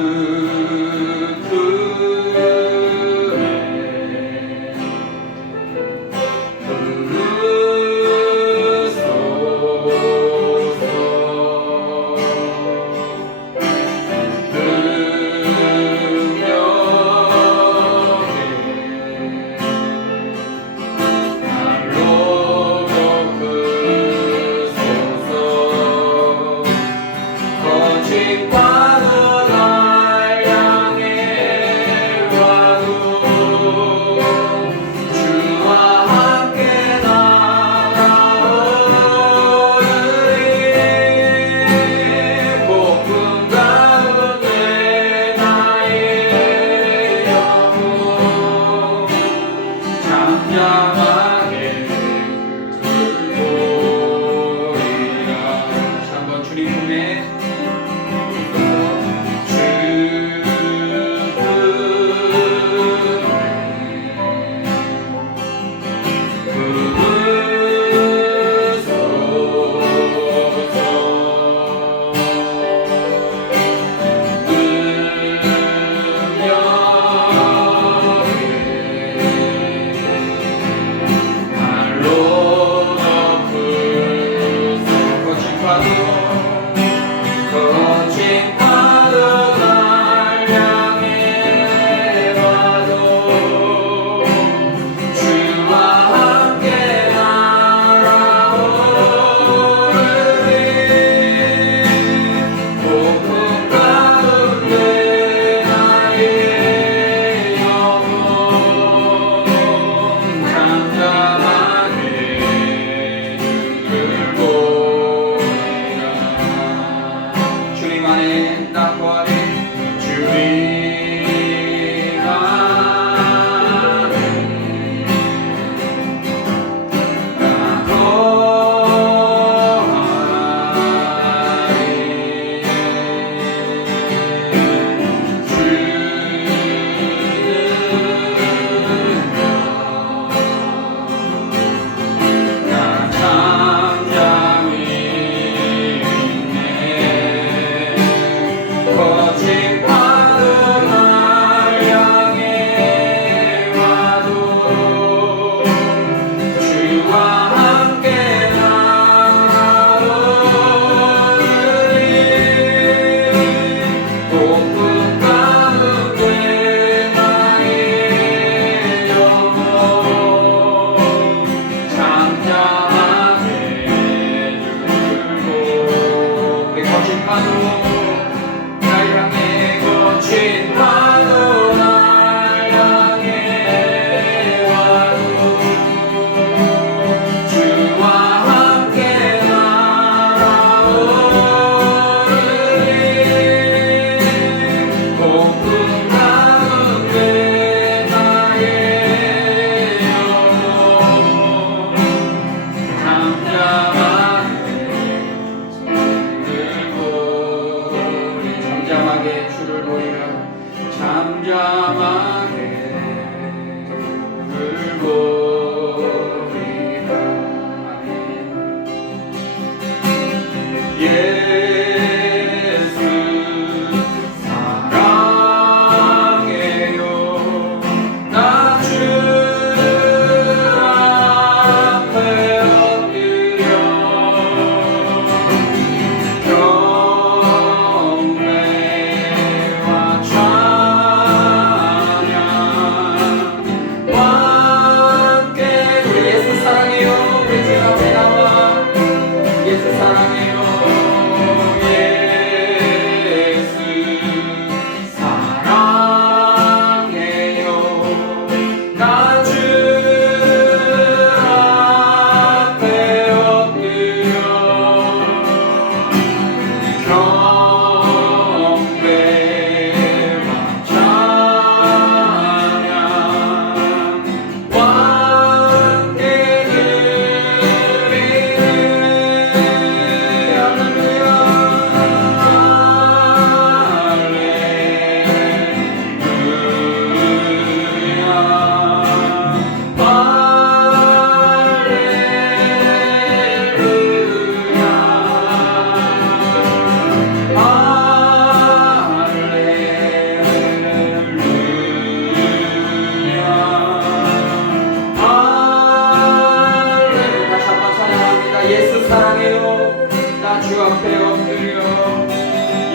날 나의 향해 거친 Yeah.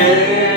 Yeah.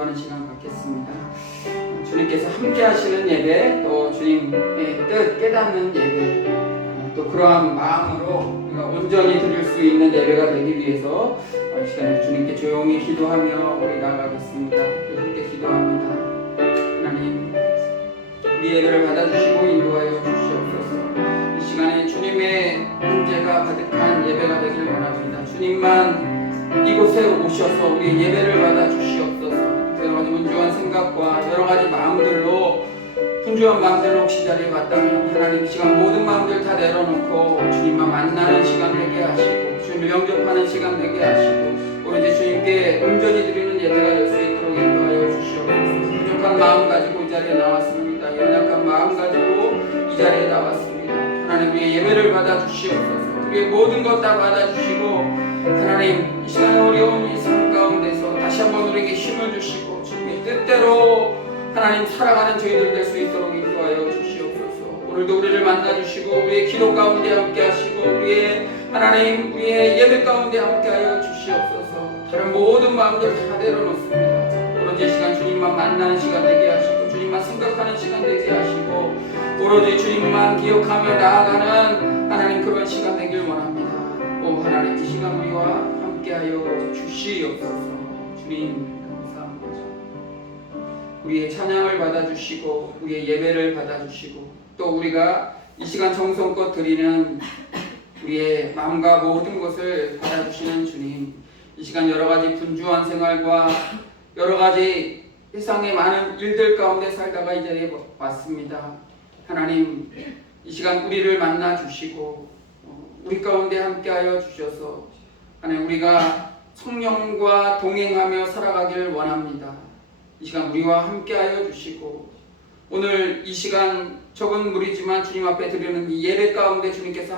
기도하는 시간 갖겠습니다. 주님께서 함께 하시는 예배, 또 주님의 뜻 깨닫는 예배, 어, 또 그러한 마음으로 우리가 온전히 드릴 수 있는 예배가 되기 위해서 어, 이 시간에 주님께 조용히 기도하며 우리 나가겠습니다. 함께 기도합니다. 하나님, 우리 예배를 받아주시고 인도하여 주시옵소서. 이 시간에 주님의 임재가 가득한 예배가 되길 원합니다. 주님만 이곳에 오셔서 우리 예배를 받아 주시옵소서. 문주한 생각과 여러 가지 마음들로 분주한 마음들로 혹시 자리에 왔다면 하나님 이 시간 모든 마음들 다 내려놓고 주님만 만나는 시간 되게 하시고 주님을 영접하는 시간 되게 하시고 오로지 주님께 온전히 드리는 예배가 될 수 있도록 인도하여 주시옵소서. 부족한 마음 가지고 이 자리에 나왔습니다. 연약한 마음 가지고 이 자리에 나왔습니다. 하나님 우리의 예배를 받아 주시옵소서. 우리의 모든 것 다 받아 주시고 하나님 이 시간 어려운 이 다시 한번 우리에게 힘을 주시고 주님의 뜻대로 하나님 살아가는 저희들 될 수 있도록 인도하여 주시옵소서. 오늘도 우리를 만나 주시고 우리의 기도 가운데 함께 하시고 우리의 하나님 우리의 예배 가운데 함께 하여 주시옵소서. 다른 모든 마음들 다 내려놓습니다. 오로지 이 시간 주님만 만나는 시간 되게 하시고 주님만 생각하는 시간 되게 하시고 오로지 주님만 기억하며 나아가는 하나님 그런 시간 되길 원합니다. 오 하나님 이 시간 우리와 함께하여 주시옵소서. 주님 감사합니다. 우리의 찬양을 받아주시고 우리의 예배를 받아주시고 또 우리가 이 시간 정성껏 드리는 우리의 마음과 모든 것을 받아주시는 주님 이 시간 여러 가지 분주한 생활과 여러 가지 세상의 많은 일들 가운데 살다가 이 자리에 왔습니다 하나님 이 시간 우리를 만나 주시고 어, 우리 가운데 함께하여 주셔서 하나님 우리가 성령과 동행하며 살아가길 원합니다. 이 시간 우리와 함께하여 주시고 오늘 이 시간 적은 무리지만 주님 앞에 드리는 이 예배 가운데 주님께서